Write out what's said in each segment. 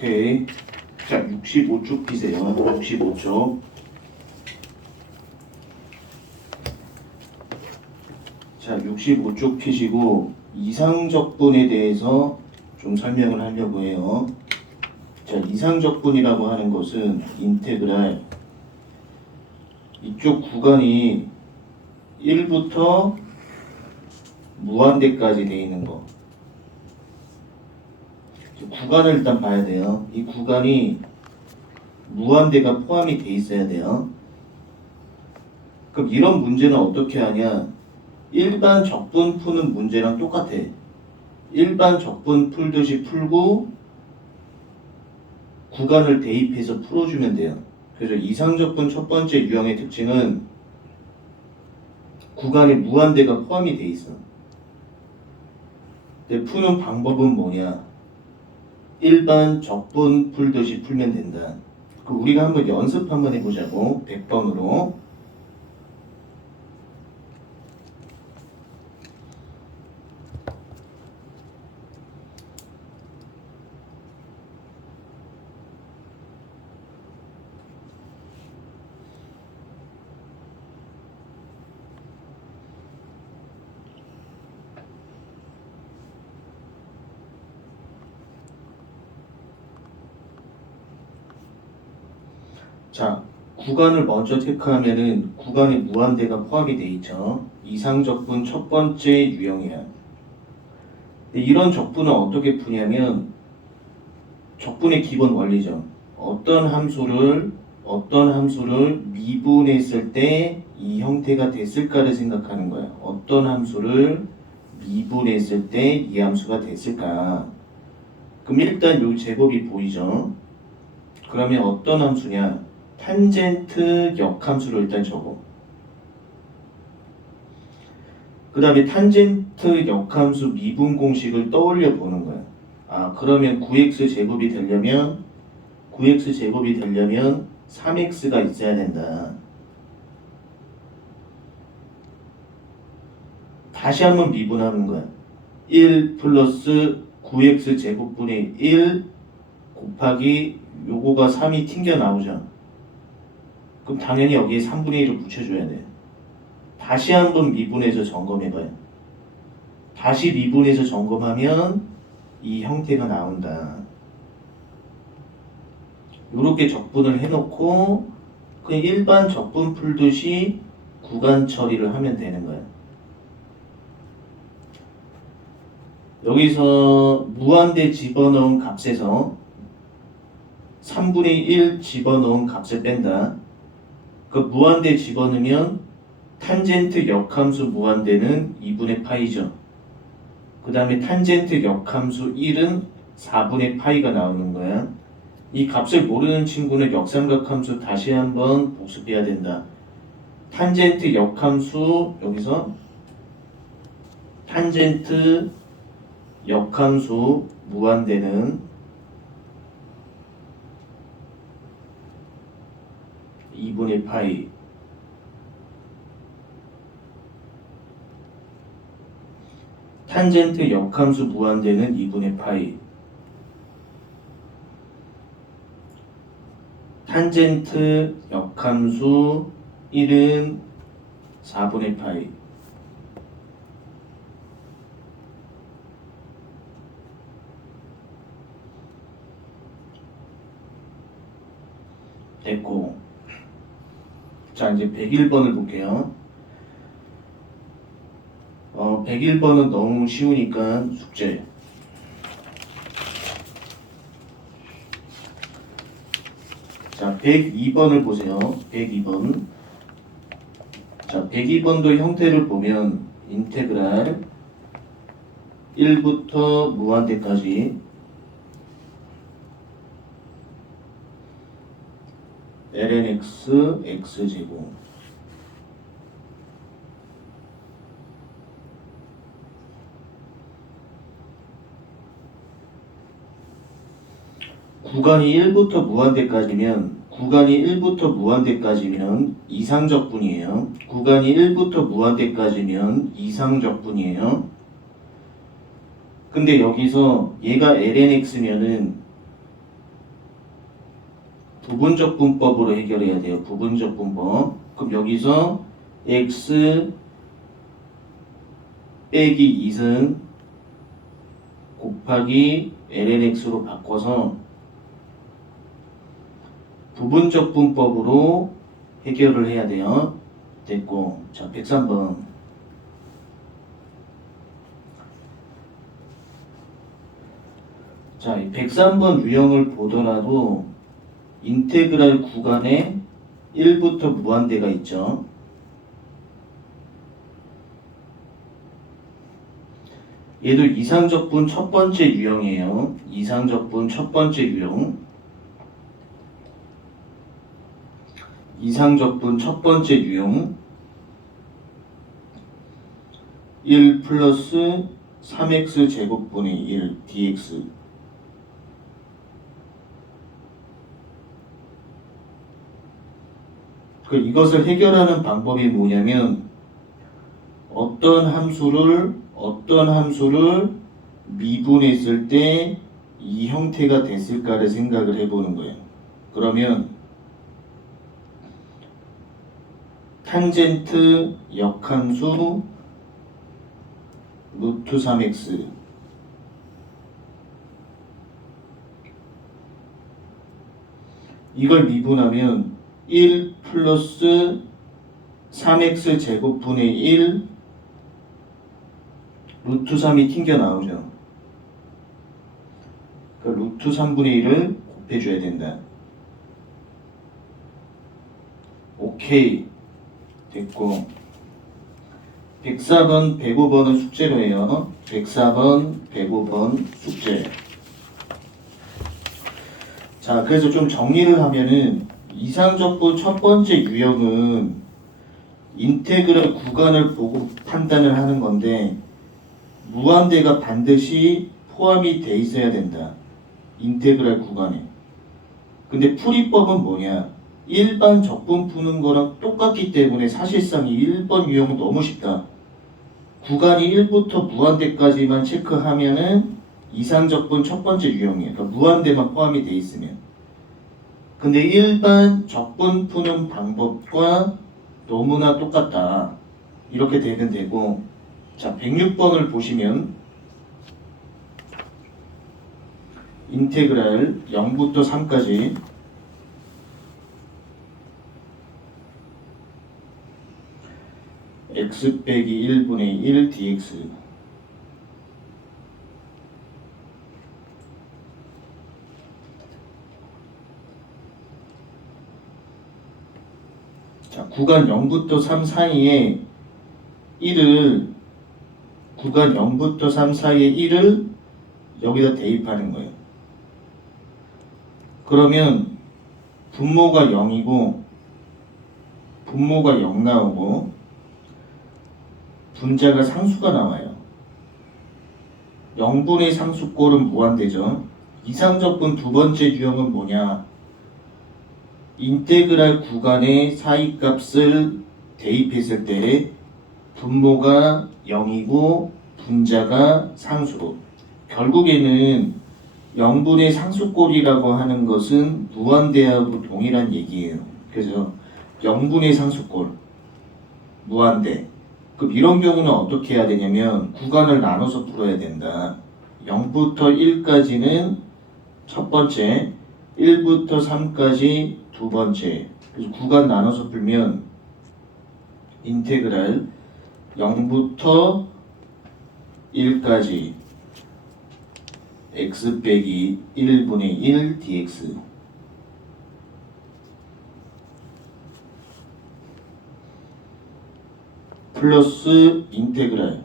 오케이. 자, 65쪽 피세요. 65쪽. 자, 65쪽 피시고 이상적분에 대해서 좀 설명을 하려고 해요. 자, 이상적분이라고 하는 것은 인테그랄 이쪽 구간이 1부터 무한대까지 돼 있는 거. 구간을 일단 봐야 돼요. 이 구간이 무한대가 포함이 돼 있어야 돼요. 그럼 이런 문제는 어떻게 하냐? 일반 적분 푸는 문제랑 똑같아. 일반 적분 풀듯이 풀고 구간을 대입해서 풀어주면 돼요. 그래서 이상적분 첫 번째 유형의 특징은 구간에 무한대가 포함이 돼 있어. 근데 푸는 방법은 뭐냐? 일반 적분 풀듯이 풀면 된다. 우리가 한번 연습 한번 해보자고. 100번으로. 자, 구간을 먼저 체크하면은 구간에 무한대가 포함이 돼 있죠. 이상적분 첫 번째 유형이야. 근데 이런 적분은 어떻게 푸냐면 적분의 기본 원리죠. 어떤 함수를 미분했을 때 이 형태가 됐을까를 생각하는 거야. 어떤 함수를 미분했을 때 이 함수가 됐을까? 그럼 일단 요 제곱이 보이죠? 그러면 어떤 함수냐? 탄젠트 역함수를 일단 적어. 그 다음에 탄젠트 역함수 미분 공식을 떠올려 보는 거야. 아, 그러면 9x 제곱이 되려면 3x가 있어야 된다. 다시 한번 미분하는 거야. 1 플러스 9x 제곱분의 1 곱하기 요거가 3이 튕겨 나오죠. 그럼 당연히 여기에 3분의 1을 붙여줘야 돼. 다시 한번 미분해서 점검해봐요. 다시 미분해서 점검하면 이 형태가 나온다. 이렇게 적분을 해놓고 그냥 일반 적분 풀듯이 구간 처리를 하면 되는 거야. 여기서 무한대 집어넣은 값에서 3분의 1 집어넣은 값을 뺀다. 그 무한대 집어넣으면 탄젠트 역함수 무한대는 2분의 파이죠. 그 다음에 탄젠트 역함수 1은 4분의 파이가 나오는 거야. 이 값을 모르는 친구는 역삼각함수 다시 한번 복습해야 된다. 탄젠트 역함수 여기서 탄젠트 역함수 무한대는 2분의 파이 탄젠트 역함수 무한대는 2분의 파이 탄젠트 역함수 1은 4분의 파이 됐고 자 이제 101번을 볼게요. 101번은 너무 쉬우니까 숙제. 자 102번을 보세요. 102번. 자 102번도 형태를 보면 인테그랄 1부터 무한대까지 lnx x제곱 구간이 1부터 무한대까지면 이상적분이에요. 구간이 1부터 무한대까지면 이상적분이에요. 근데 여기서 얘가 lnx면은 부분적 분법으로 해결해야 돼요. 부분적 분법. 그럼 여기서 x 빼기 2승 곱하기 lnx로 바꿔서 부분적 분법으로 해결을 해야 돼요. 됐고, 자 103번. 자, 이 103번 유형을 보더라도 인테그랄 구간에 1부터 무한대가 있죠. 얘도 이상적분 첫 번째 유형이에요. 이상적분 첫 번째 유형. 이상적분 첫 번째 유형. 1 플러스 3x 제곱분의 1 dx. 이것을 해결하는 방법이 뭐냐면 어떤 함수를 미분했을 때 이 형태가 됐을까를 생각을 해보는 거예요. 그러면 탄젠트 역함수 루트 3x 이걸 미분하면 1 플러스 3x 제곱분의 1 루트 3이 튕겨 나오죠. 그 루트 3분의 1을 곱해줘야 된다. 오케이. 됐고. 104번, 105번은 숙제로 해요. 104번, 105번 숙제. 자, 그래서 좀 정리를 하면은 이상적분 첫 번째 유형은 인테그랄 구간을 보고 판단을 하는 건데 무한대가 반드시 포함이 돼 있어야 된다. 인테그랄 구간에. 근데 풀이법은 뭐냐? 일반 적분 푸는 거랑 똑같기 때문에 사실상 이 1번 유형은 너무 쉽다. 구간이 1부터 무한대까지만 체크하면은 이상적분 첫 번째 유형이에요. 그러니까 무한대만 포함이 돼 있으면. 근데 일반 적분 푸는 방법과 너무나 똑같다. 이렇게 되면 되고, 자 106번을 보시면 인테그랄 0부터 3까지 x 빼기 1분의 1 dx. 자, 구간 0부터 3 사이에 1을 구간 0부터 3 사이에 1을 여기다 대입하는 거예요. 그러면 분모가 0이고 분모가 0 나오고 분자가 상수가 나와요. 0분의 상수꼴은 무한대죠. 이상적분 두 번째 유형은 뭐냐? 인테그랄 구간의 사이값을 대입했을 때 분모가 0이고 분자가 상수. 결국에는 0분의 상수꼴이라고 하는 것은 무한대하고 동일한 얘기예요. 그래서 0분의 상수꼴, 무한대. 그럼 이런 경우는 어떻게 해야 되냐면 구간을 나눠서 풀어야 된다. 0부터 1까지는 첫 번째, 1부터 3까지 두 번째. 그래서 구간 나눠서 풀면 인테그랄 0부터 1까지 x 빼기 1분의 1 dx. 플러스 인테그랄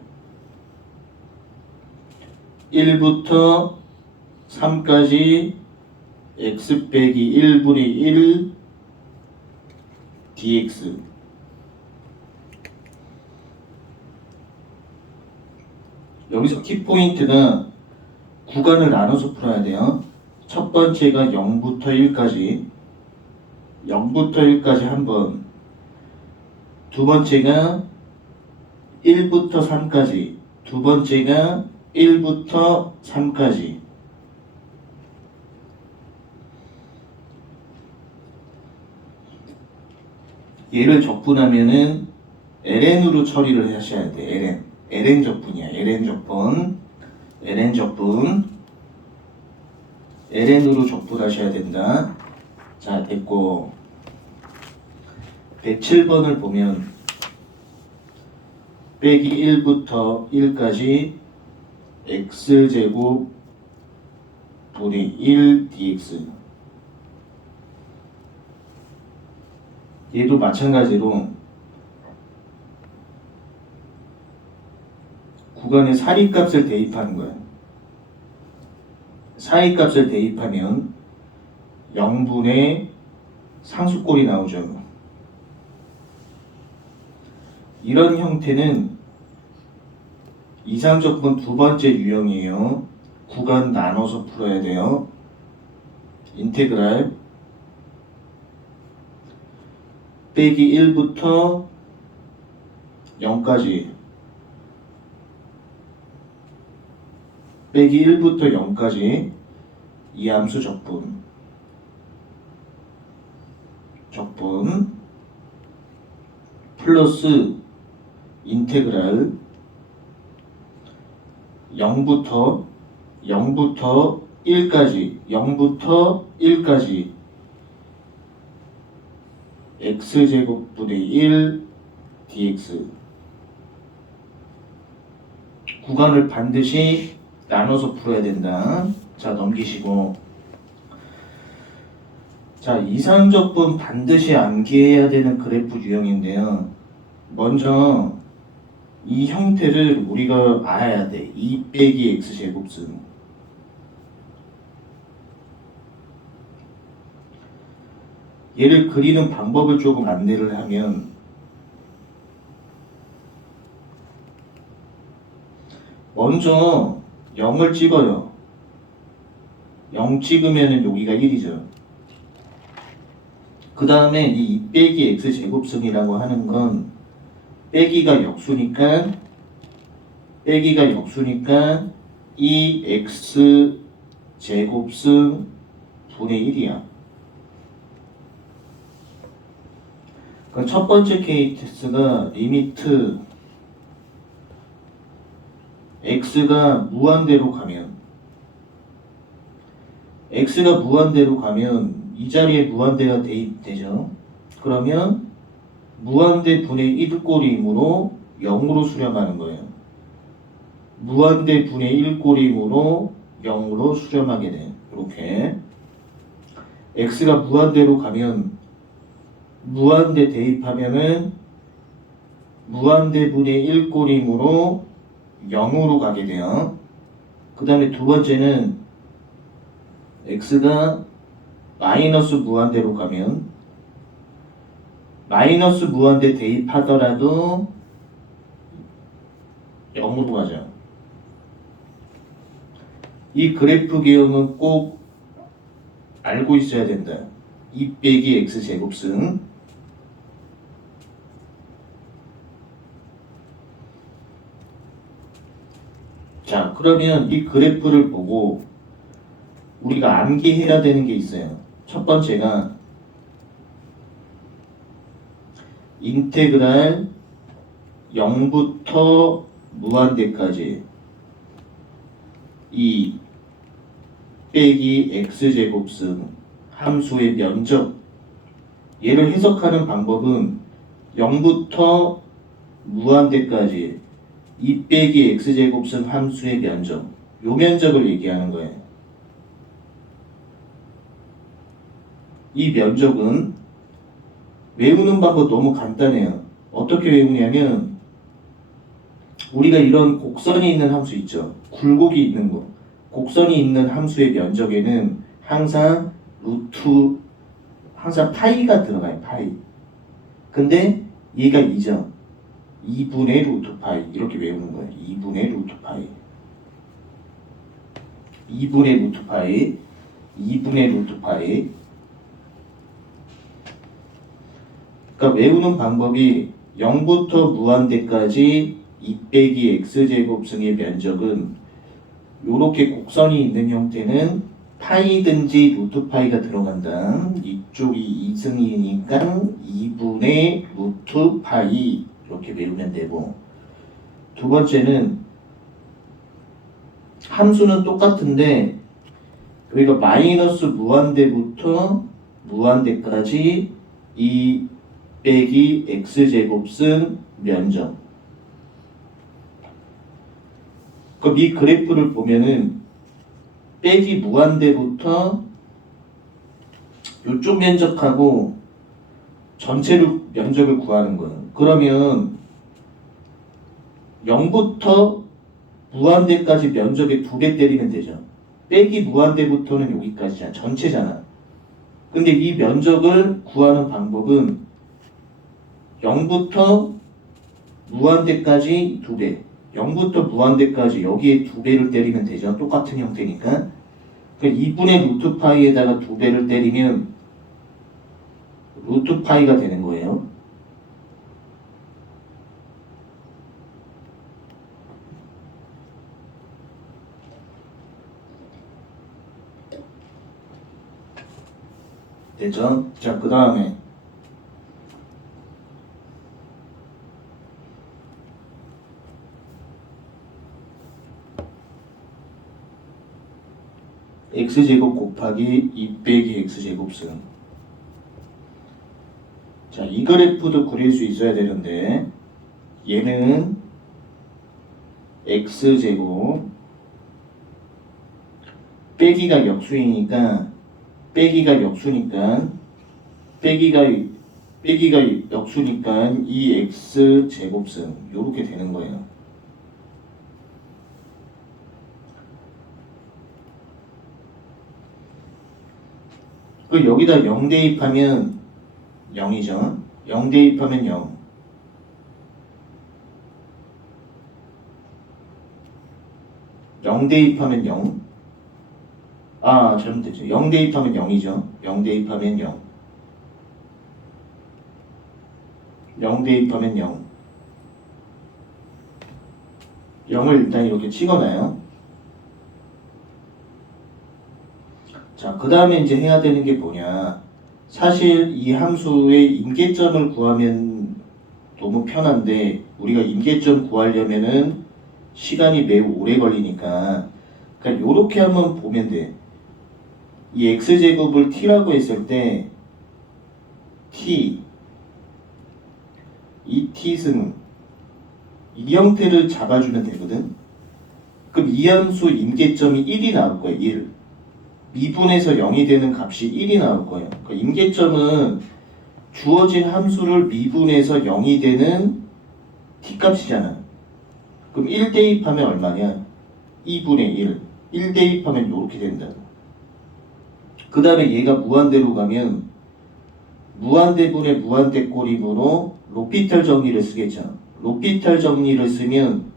1부터 3까지 x 빼기 1분의 1 dx. 여기서 키포인트는 구간을 나눠서 풀어야 돼요. 첫 번째가 0부터 1까지 0부터 1까지 한 번, 두 번째가 1부터 3까지 두 번째가 1부터 3까지. 얘를 적분하면은 ln으로 처리를 하셔야 돼. ln 적분이야. ln 적분 ln으로 적분하셔야 된다. 자, 됐고 107번을 보면 빼기 1부터 1까지 x제곱 분의 1 dx. 얘도 마찬가지로 구간에 사리값을 대입하는 거야. 사이값을 대입하면 0분의 상수꼴이 나오죠. 이런 형태는 이상적분 두 번째 유형이에요. 구간 나눠서 풀어야 돼요. 인테그랄 빼기 1부터 0까지 빼기 1부터 0까지 이 함수 적분 플러스 인테그랄 0부터 1까지 x제곱분의 1 dx. 구간을 반드시 나눠서 풀어야 된다. 자, 넘기시고. 자, 이상적분 반드시 암기해야 되는 그래프 유형인데요. 먼저 이 형태를 우리가 알아야 돼. 2 빼기 x제곱승. 얘를 그리는 방법을 조금 안내를 하면, 먼저 0을 찍어요. 0 찍으면 여기가 1이죠. 그 다음에 이 2 빼기 x제곱승이라고 하는 건 빼기가 역수니까 이 x제곱승 분의 1이야. 그러니까 첫 번째 케이스가 리미트 x가 무한대로 가면 이 자리에 무한대가 대입되죠. 그러면 무한대 분의 1꼴이므로 0으로 수렴하는 거예요. 무한대 분의 1꼴이므로 0으로 수렴하게 돼. 이렇게 x가 무한대로 가면 무한대 대입하면은 무한대 분의 1꼴이므로 0으로 가게 돼요. 그 다음에 두 번째는 x가 마이너스 무한대로 가면 마이너스 무한대 대입하더라도 0으로 가죠. 이 그래프 기형은 꼭 알고 있어야 된다. 2 빼기 x제곱승. 자, 그러면 이 그래프를 보고 우리가 암기해야 되는 게 있어요. 첫 번째가 인테그랄 0부터 무한대까지 2 빼기 x제곱승 함수의 면적. 얘를 해석하는 방법은 0부터 무한대까지 2 빼기 x제곱승 함수의 면적, 요 면적을 얘기하는 거예요. 이 면적은 외우는 방법 너무 간단해요. 어떻게 외우냐면 우리가 이런 곡선이 있는 함수 있죠. 굴곡이 있는 거. 곡선이 있는 함수의 면적에는 항상 파이가 들어가요. 파이. 근데 얘가 2죠. 2분의 루트 파이. 이렇게 외우는 거예요. 2분의 루트 파이. 2분의 루트 파이. 2분의 루트 파이. 그러니까 외우는 방법이 0부터 무한대까지 2 빼기 x제곱승의 면적은 요렇게 곡선이 있는 형태는 파이든지 루트 파이가 들어간다. 이쪽이 2승이니까 2분의 루트 파이 이렇게 외우면 되고, 두 번째는 함수는 똑같은데 여기가 마이너스 무한대부터 무한대까지 2 빼기 x제곱 쓴 면적. 그럼 이 그래프를 보면은 빼기 무한대부터 이쪽 면적하고 전체를 면적을 구하는 거예요. 그러면 0부터 무한대까지 면적의 2배 때리면 되죠. 빼기 무한대부터는 여기까지잖아. 전체잖아. 근데 이 면적을 구하는 방법은 0부터 무한대까지 2배. 0부터 무한대까지 여기에 2배를 때리면 되죠. 똑같은 형태니까. 2분의 루트 파이에다가 2배를 때리면 루트 파이가 되는 거예요. 되죠? 자, 그 다음에 x제곱 곱하기 2 빼기 x제곱승. 자, 이 그래프도 그릴 수 있어야 되는데 얘는 x제곱 빼기가 역수니까 빼기가 역수니까 이 x제곱승 요렇게 되는 거예요. 그 여기다 0 대입하면 0이죠. 0 대입하면 0. 0 대입하면 0. 아, 잘못됐죠. 0 대입하면 0이죠. 0 대입하면 0. 0 대입하면 0. 0을 일단 이렇게 찍어놔요. 자, 그 다음에 이제 해야 되는 게 뭐냐. 사실 이 함수의 임계점을 구하면 너무 편한데 우리가 임계점 구하려면은 시간이 매우 오래 걸리니까 그러니까 요렇게 한번 보면 돼. 이 x제곱을 t라고 했을 때 t 이 t승 이 형태를 잡아주면 되거든. 그럼 이 함수 임계점이 1이 나올 거예요. 1. 미분에서 0이 되는 값이 1이 나올 거예요. 그러니까 임계점은 주어진 함수를 미분해서 0이 되는 t값이잖아. 그럼 1 대입하면 얼마냐? 2분의 1. 1 대입하면 이렇게 된다. 그 다음에 얘가 무한대로 가면 무한대분의 무한대꼴이므로 로피탈 정리를 쓰겠죠. 로피탈 정리를 쓰면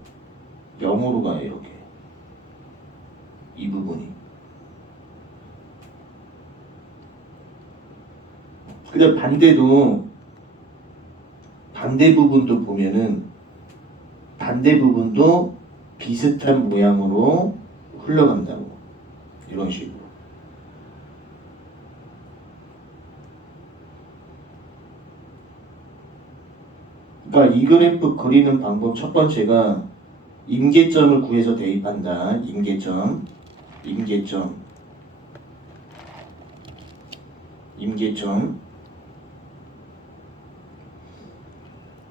0으로 가요. 이렇게. 이 부분이. 근데 반대 부분도 보면은 반대 부분도 비슷한 모양으로 흘러간다고. 이런 식으로. 그러니까 이 그래프 그리는 방법 첫 번째가 임계점을 구해서 대입한다. 임계점.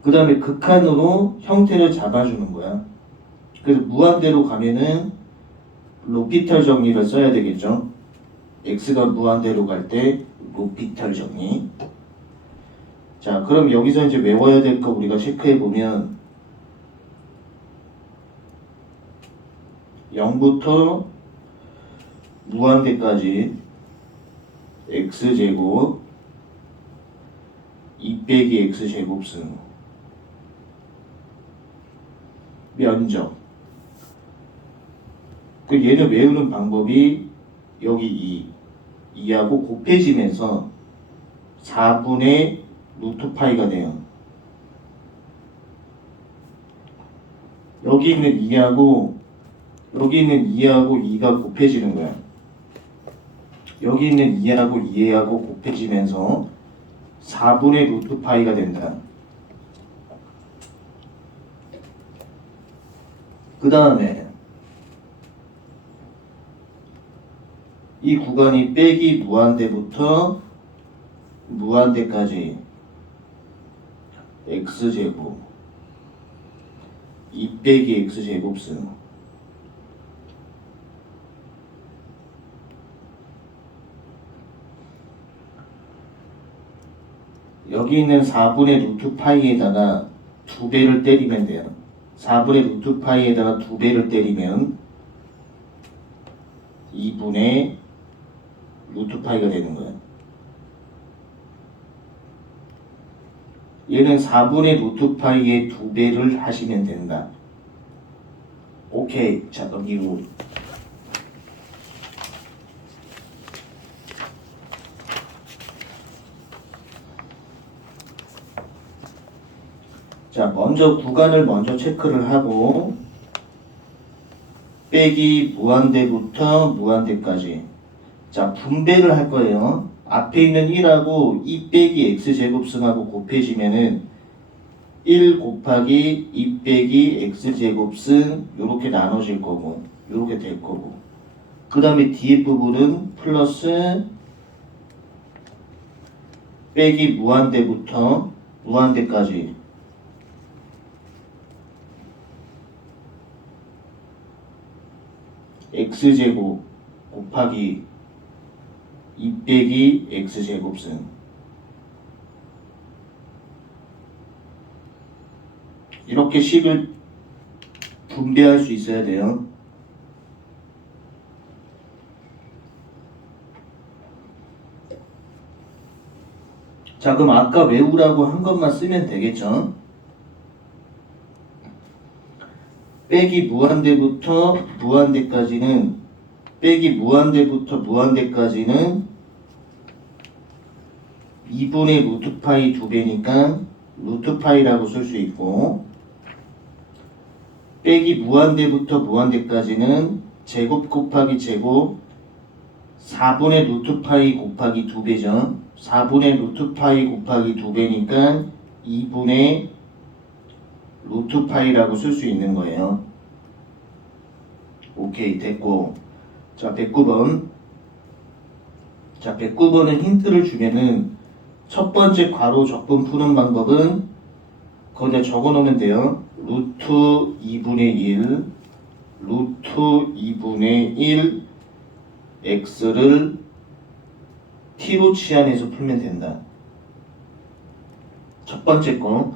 그 다음에 극한으로 형태를 잡아주는 거야. 그래서 무한대로 가면은 로피탈 정리를 써야 되겠죠. x가 무한대로 갈 때 로피탈 정리. 자, 그럼 여기서 이제 외워야 될 거 우리가 체크해 보면 0부터 무한대까지 x제곱 2 빼기 x제곱승 면적. 그 얘를 외우는 방법이 여기 2하고 곱해지면서 4분의 루트 파이가 돼요. 여기 있는 2하고 2가 곱해지는 거야. 여기 있는 2하고 2하고 곱해지면서 4분의 루트 파이가 된다. 그 다음에 이 구간이 빼기 무한대부터 무한대까지 x제곱 2 빼기 x제곱승 여기 있는 4분의 루트 파이에다가 2배를 때리면 돼요. 4분의 루트 파이에다가 2배를 때리면 2분의 루트 파이가 되는 거예요. 얘는 4분의 루트 파이에 2배를 하시면 된다. 오케이. 자, 넘기고. 자, 먼저 구간을 먼저 체크를 하고 빼기 무한대부터 무한대까지. 자, 분배를 할 거예요. 앞에 있는 1하고 2 빼기 x제곱승하고 곱해지면은 1 곱하기 2 빼기 x제곱승 요렇게 나눠질 거고 요렇게 될 거고 그 다음에 뒤에 부분은 플러스 빼기 무한대부터 무한대까지 x제곱 곱하기 2 빼기 x제곱승 이렇게 식을 분배할 수 있어야 돼요. 자, 그럼 아까 외우라고 한 것만 쓰면 되겠죠? 빼기 무한대부터 무한대까지는 빼기 무한대부터 무한대까지는 2분의 루트 파이 2배니까 루트 파이라고 쓸 수 있고 빼기 무한대부터 무한대까지는 제곱 곱하기 제곱 4분의 루트 파이 곱하기 2배죠. 4분의 루트 파이 곱하기 2배니까 2분의 루트 파이라고 쓸 수 있는 거예요. 오케이, 됐고. 자, 109번. 자, 109번은 힌트를 주면은 첫 번째 괄호 적분 푸는 방법은 거기다 적어 놓으면 돼요. 루트 2분의 1 루트 2분의 1 x를 t로 치환해서 풀면 된다. 첫 번째 거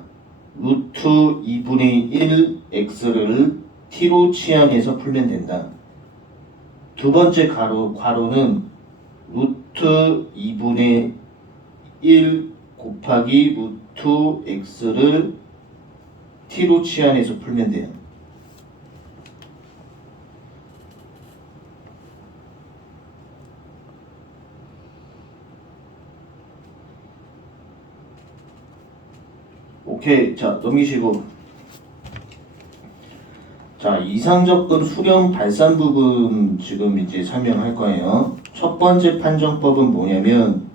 루트 2분의 1 x를 t로 치환해서 풀면 된다. 두 번째 괄호는 루트 2분의 1 곱하기 루트 x를 t로 치환해서 풀면 돼요. 오케이. 자, 넘기시고. 자, 이상적분 수렴 발산 부분 지금 이제 설명할 거예요. 첫 번째 판정법은 뭐냐면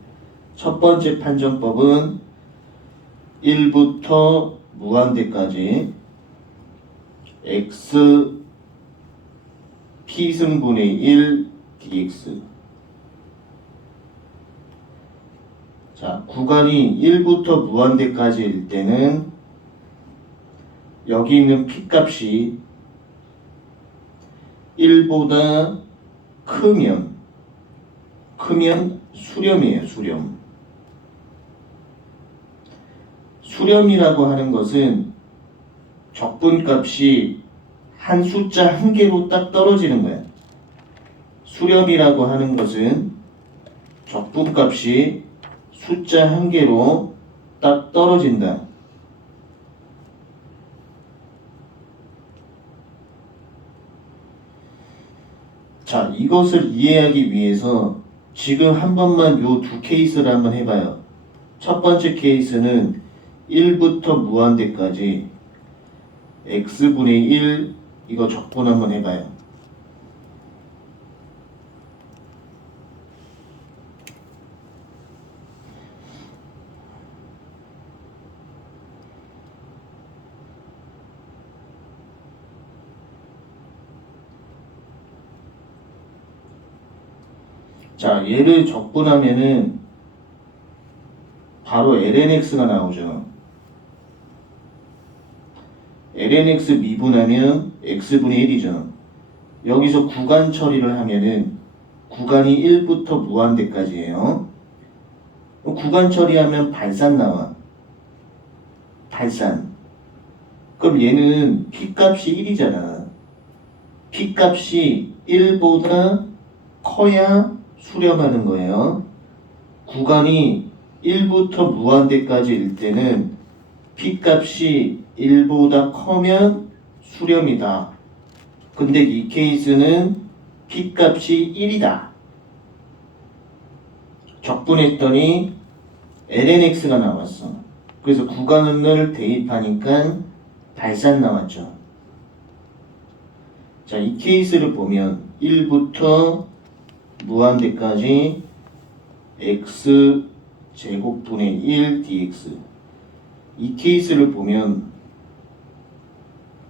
첫 번째 판정법은 1부터 무한대까지 x p승분의 1 dx. 자, 구간이 1부터 무한대까지일 때는 여기 있는 p 값이 1보다 크면 수렴이에요. 수렴이라고 하는 것은 적분값이 한 숫자 한 개로 딱 떨어지는 거야. 수렴이라고 하는 것은 적분값이 숫자 한 개로 딱 떨어진다. 자, 이것을 이해하기 위해서 지금 한 번만 요 두 케이스를 한번 해봐요. 첫 번째 케이스는 1부터 무한대까지 x분의 1 이거 적분 한번 해봐요. 자, 얘를 적분하면은 바로 lnx가 나오죠. lnx 미분하면 x분의 1이죠. 여기서 구간 처리를 하면은 구간이 1부터 무한대까지예요. 구간 처리하면 발산 나와. 발산. 그럼 얘는 p값이 1이잖아. p값이 1보다 커야 수렴하는 거예요. 구간이 1부터 무한대까지일 때는 p값이 1보다 커면 수렴이다. 근데 이 케이스는 p값이 1이다. 적분했더니 lnx가 나왔어. 그래서 구간을 대입하니까 발산 나왔죠. 자, 이 케이스를 보면 1부터 무한대까지 x 제곱분의 1 dx. 이 케이스를 보면,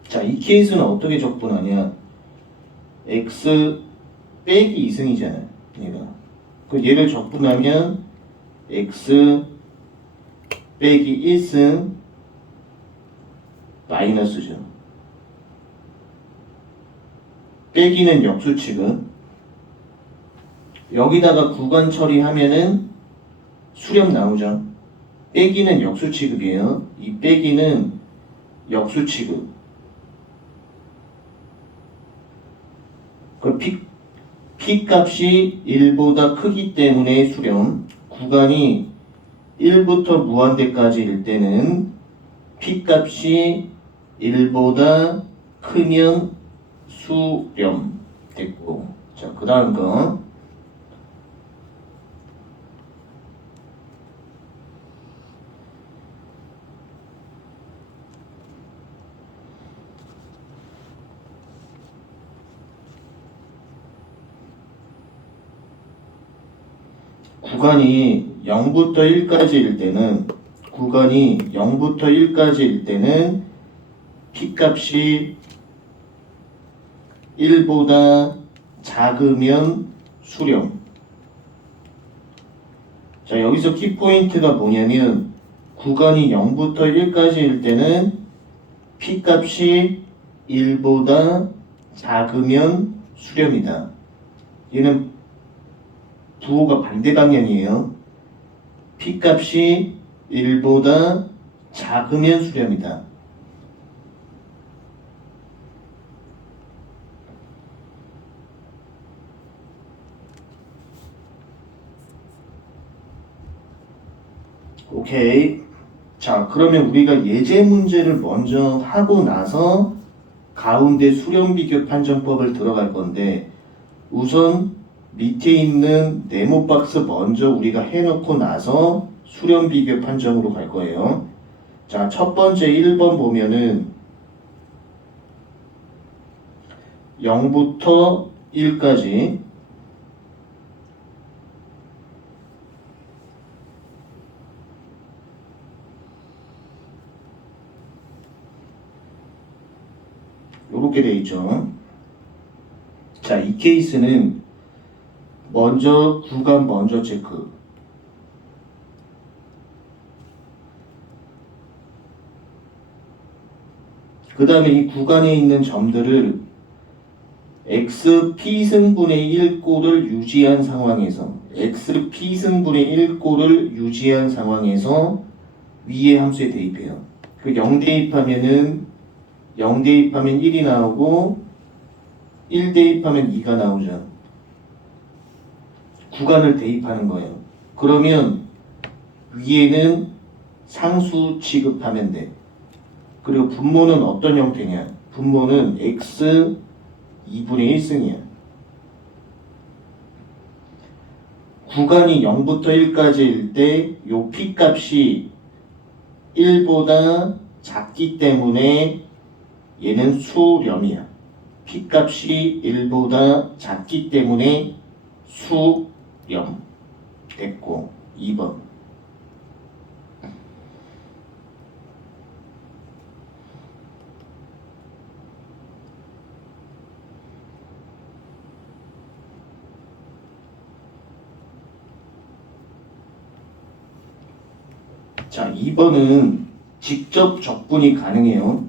자, 이 케이스는 어떻게 적분하냐? x 빼기 2승이잖아요. 얘가. 그 얘를 적분하면 x 빼기 1승 마이너스죠. 빼기는 역수 취급. 여기다가 구간 처리하면은 수렴 나오죠. 빼기는 역수 취급이에요. 이 빼기는 역수 취급. 그 p 값이 1보다 크기 때문에 수렴. 구간이 1부터 무한대까지일 때는 p 값이 1보다 크면 수렴 됐고. 자, 그 다음 거. 구간이 0부터 1까지일 때는 p 값이 1보다 작으면 수렴. 자, 여기서 키포인트가 뭐냐면 구간이 0부터 1까지일 때는 p 값이 1보다 작으면 수렴이다. 얘는 부호가 반대 방향이에요. p 값이 1보다 작으면 수렴이다. 오케이. 자, 그러면 우리가 예제 문제를 먼저 하고 나서 가운데 수렴 비교 판정법을 들어갈 건데, 우선 밑에 있는 네모 박스 먼저 우리가 해놓고 나서 수렴 비교 판정으로 갈 거예요. 자, 첫 번째 1번 보면은 0부터 1까지 이렇게 돼 있죠. 자, 이 케이스는 먼저 구간 먼저 체크. 그 다음에 이 구간에 있는 점들을 x p승분의 1꼴을 유지한 상황에서 위의 함수에 대입해요. 그 0 대입하면 1이 나오고 1 대입하면 2가 나오죠. 구간을 대입하는 거예요. 그러면 위에는 상수 취급하면 돼. 그리고 분모는 어떤 형태냐? 분모는 x 2분의 1승이야. 구간이 0부터 1까지일 때 요 p 값이 1보다 작기 때문에 얘는 수렴이야. p 값이 1보다 작기 때문에 수렴 됐고. 2번. 자, 2번은 직접 적분이 가능해요.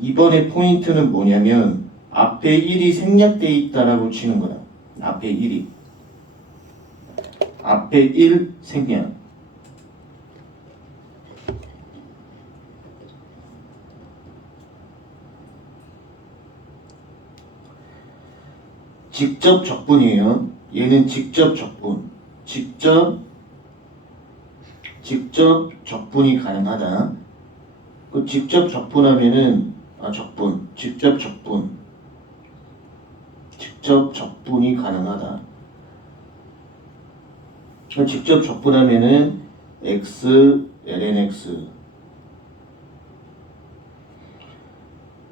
2번의 포인트는 뭐냐면 앞에 1이 생략되어 있다라고 치는 거야. 앞에 1이. 앞에 1 생략. 직접 적분이에요. 얘는 직접 적분. 직접 적분이 가능하다. 그 직접 적분하면은 직접 적분이 가능하다. 직접 적분하면은 x lnx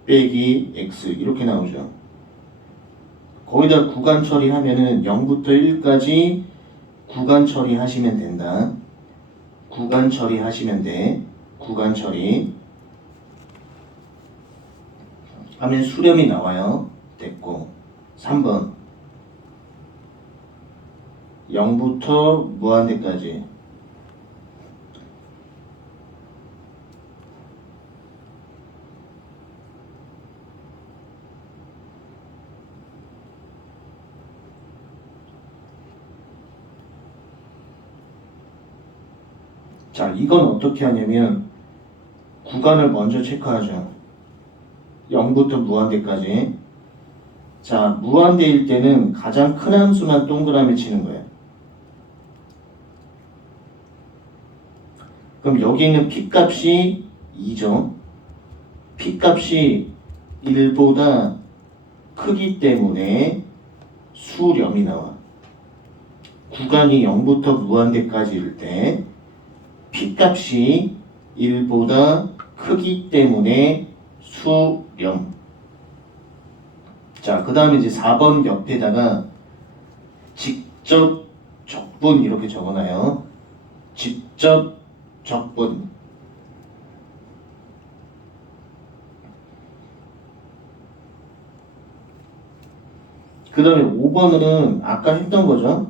빼기 x 이렇게 나오죠. 거기다 구간 처리하면은 0부터 1까지 구간 처리하시면 된다. 구간 처리하시면 돼. 구간 처리 하면 수렴이 나와요. 됐고 3번 0부터 무한대까지 자, 이건 어떻게 하냐면 구간을 먼저 체크하죠. 0부터 무한대까지. 자, 무한대일 때는 가장 큰 함수만 동그라미 치는 거예요. 그럼 여기 있는 P값이 2죠. P값이 1보다 크기 때문에 수렴이 나와. 구간이 0부터 무한대까지일 때 P값이 1보다 크기 때문에 수렴. 자, 그 다음에 이제 4번 옆에다가 직접 적분 이렇게 적어놔요. 직접 적분. 그 다음에 5번은 아까 했던 거죠.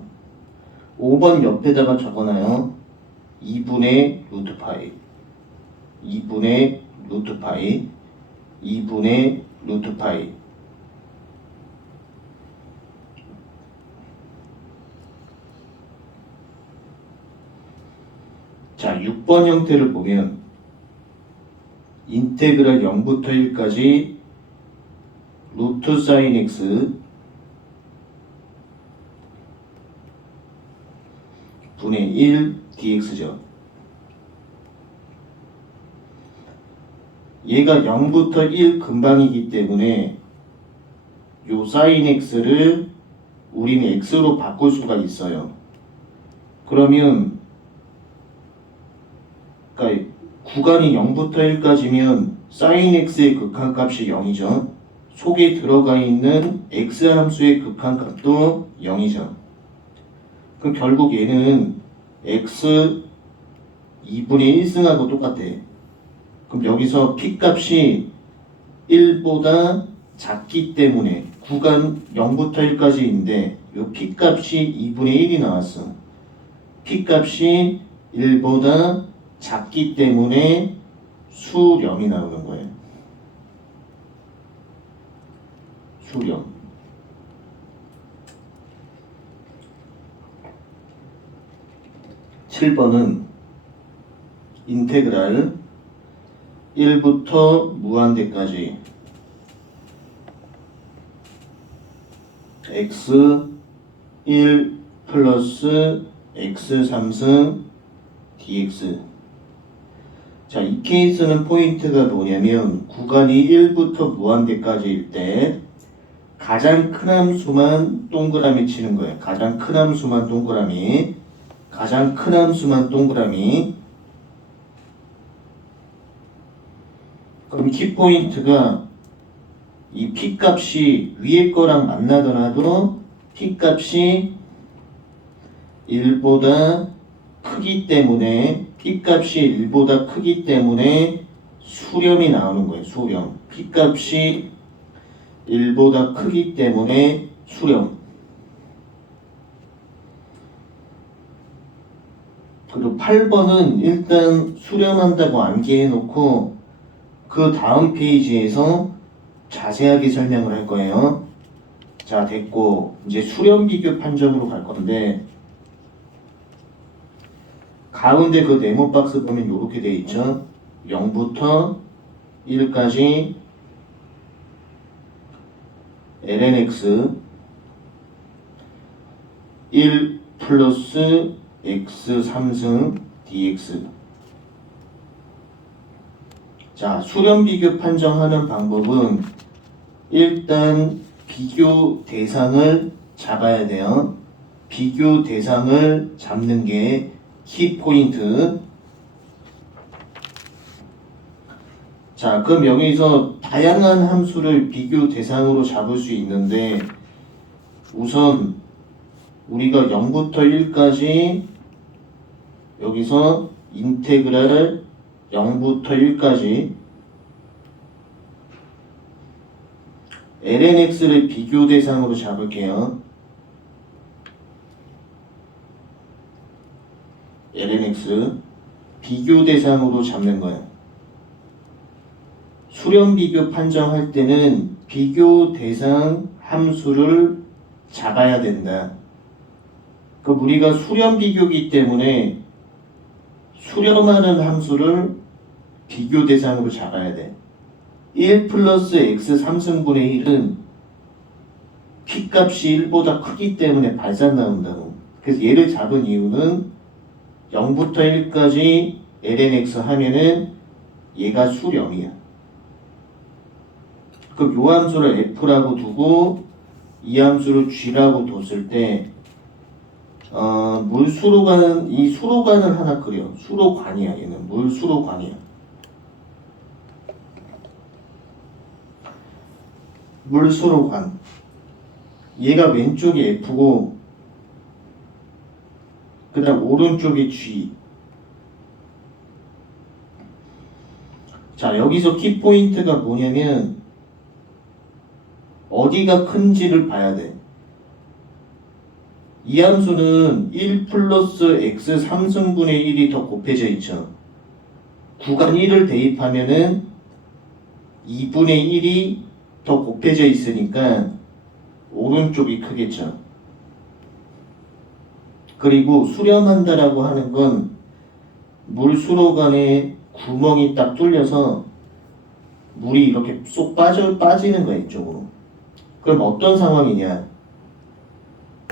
5번 옆에다가 적어놔요. 2분의 루트 파이 2분의 루트 파이 2분의 루트 파이. 자, 6번 형태를 보면 인테그랄 0부터 1까지 루트 사인 x 분의 1 dx죠. 얘가 0부터 1 근방이기 때문에 요 사인 x를 우리는 x로 바꿀 수가 있어요. 그러면 그러니까 구간이 0부터 1까지면 사인 x의 극한값이 0이죠. 속에 들어가 있는 x 함수의 극한값도 0이죠. 그럼 결국 얘는 x 2분의 1승하고 똑같아. 그럼 여기서 P값이 1보다 작기 때문에 구간 0부터 1까지인데 이 P값이 2분의 1이 나왔어. P값이 1보다 작기 때문에 수렴이 나오는 거예요. 수렴. (7번은) 인테그랄 1부터 무한대까지 x 1 플러스 x 3승 dx. 자, 이 케이스는 포인트가 뭐냐면 구간이 1부터 무한대까지일 때 가장 큰 함수만 동그라미 치는 거예요. 가장 큰 함수만 동그라미. 가장 큰 함수만 동그라미. 그럼 키포인트가 이 P값이 위에 거랑 만나더라도 P값이 1보다 크기 때문에 P값이 1보다 크기 때문에 수렴이 나오는 거예요. 수렴. P값이 1보다 크기 때문에 수렴. 그리고 8번은 일단 수렴한다고 암기해 놓고 그 다음 페이지에서 자세하게 설명을 할 거예요. 자, 됐고 이제 수렴 비교 판정으로 갈 건데 가운데 그 네모 박스 보면 이렇게 돼 있죠. 0부터 1까지 lnx 1 플러스 x 3승 dx. 자, 수렴 비교 판정하는 방법은 일단 비교 대상을 잡아야 돼요. 비교 대상을 잡는 게 키포인트. 자, 그럼 여기서 다양한 함수를 비교 대상으로 잡을 수 있는데 우선 우리가 0부터 1까지 여기서 인테그랄 0부터 1까지 lnx를 비교 대상으로 잡을게요. lnx 비교 대상으로 잡는 거예요. 수렴 비교 판정할 때는 비교 대상 함수를 잡아야 된다. 그 우리가 수렴 비교기 때문에 수렴하는 함수를 비교 대상으로 잡아야 돼. 1 플러스 x 3승분의 1은 p값이 1보다 크기 때문에 발산 나온다고. 그래서 얘를 잡은 이유는 0부터 1까지 lnx 하면은 얘가 수렴이야. 그럼 요 함수를 f라고 두고 이 함수를 g라고 뒀을 때 물수로관은 이 수로관을 하나 그려. 수로관이야. 얘는 물수로관이야. 물수로관. 얘가 왼쪽이 f고 그 다음 오른쪽이 g. 자, 여기서 키포인트가 뭐냐면 어디가 큰지를 봐야 돼. 이 함수는 1 플러스 x 3승분의 1이 더 곱해져 있죠. 구간 1을 대입하면은 2분의 1이 더 곱해져 있으니까 오른쪽이 크겠죠. 그리고 수렴한다라고 하는 건 물수로관에 구멍이 딱 뚫려서 물이 이렇게 쏙 빠지는 거야, 이쪽으로. 그럼 어떤 상황이냐?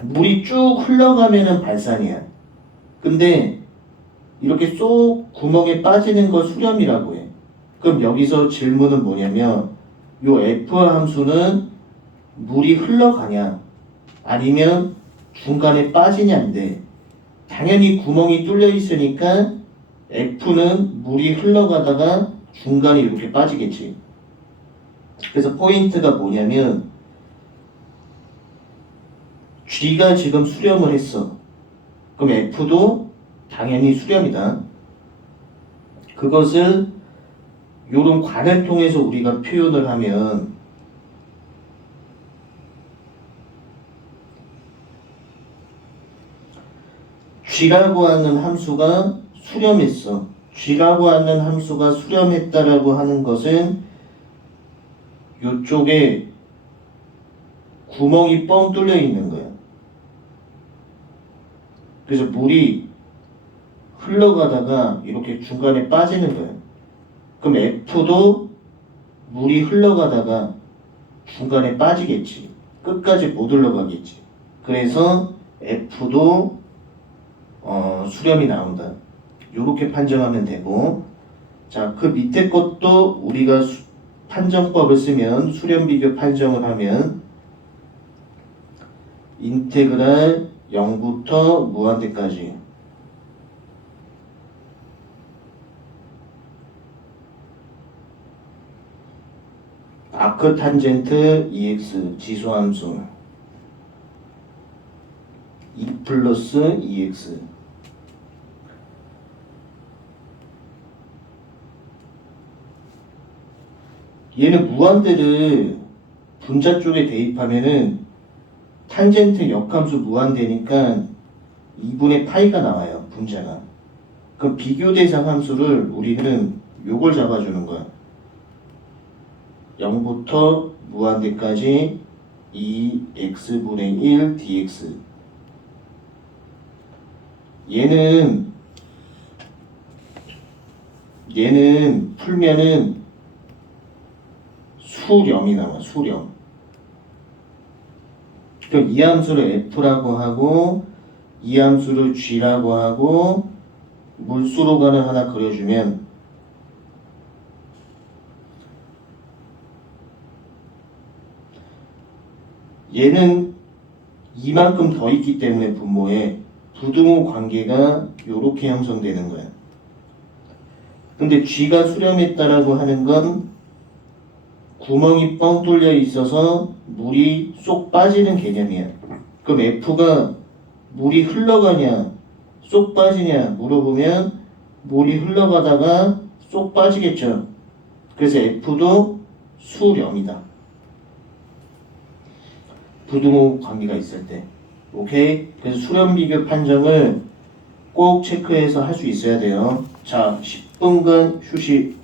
물이 쭉 흘러가면은 발산이야. 근데 이렇게 쏙 구멍에 빠지는 걸 수렴이라고 해. 그럼 여기서 질문은 뭐냐면 요 f 함수는 물이 흘러가냐 아니면 중간에 빠지냐인데 당연히 구멍이 뚫려 있으니까 f는 물이 흘러가다가 중간에 이렇게 빠지겠지. 그래서 포인트가 뭐냐면 G가 지금 수렴을 했어. 그럼 F도 당연히 수렴이다. 그것을 요런 관을 통해서 우리가 표현을 하면 G라고 하는 함수가 수렴했어. G라고 하는 함수가 수렴했다라고 하는 것은 요쪽에 구멍이 뻥 뚫려 있는 거야. 그래서 물이 흘러가다가 이렇게 중간에 빠지는 거예요. 그럼 F도 물이 흘러가다가 중간에 빠지겠지. 끝까지 못 올라가겠지. 그래서 F도 수렴이 나온다. 요렇게 판정하면 되고, 자, 그 밑에 것도 우리가 판정법을 쓰면 수렴 비교 판정을 하면 인테그랄 0부터 무한대까지 아크탄젠트 EX 지수함수 2 플러스 EX 얘는 무한대를 분자 쪽에 대입하면은 탄젠트 역함수 무한대니까 2분의 파이가 나와요. 분자가. 그 비교 대상 함수를 우리는 요걸 잡아주는 거야. 0부터 무한대까지 2x분의 1 dx. 얘는 풀면은 수렴이 나와. 수렴. 그럼 이 함수를 f라고 하고 이 함수를 g라고 하고 물수로 가는 하나 그려주면 얘는 이만큼 더 있기 때문에 분모에 부등호 관계가 요렇게 형성되는 거야. 근데 g가 수렴했다라고 하는 건 구멍이 뻥 뚫려 있어서 물이 쏙 빠지는 개념이야. 그럼 f가 물이 흘러가냐 쏙 빠지냐 물어보면 물이 흘러가다가 쏙 빠지겠죠. 그래서 f도 수렴이다. 부등호 관계가 있을 때. 오케이? 그래서 수렴 비교 판정을 꼭 체크해서 할 수 있어야 돼요. 자, 10분간 휴식.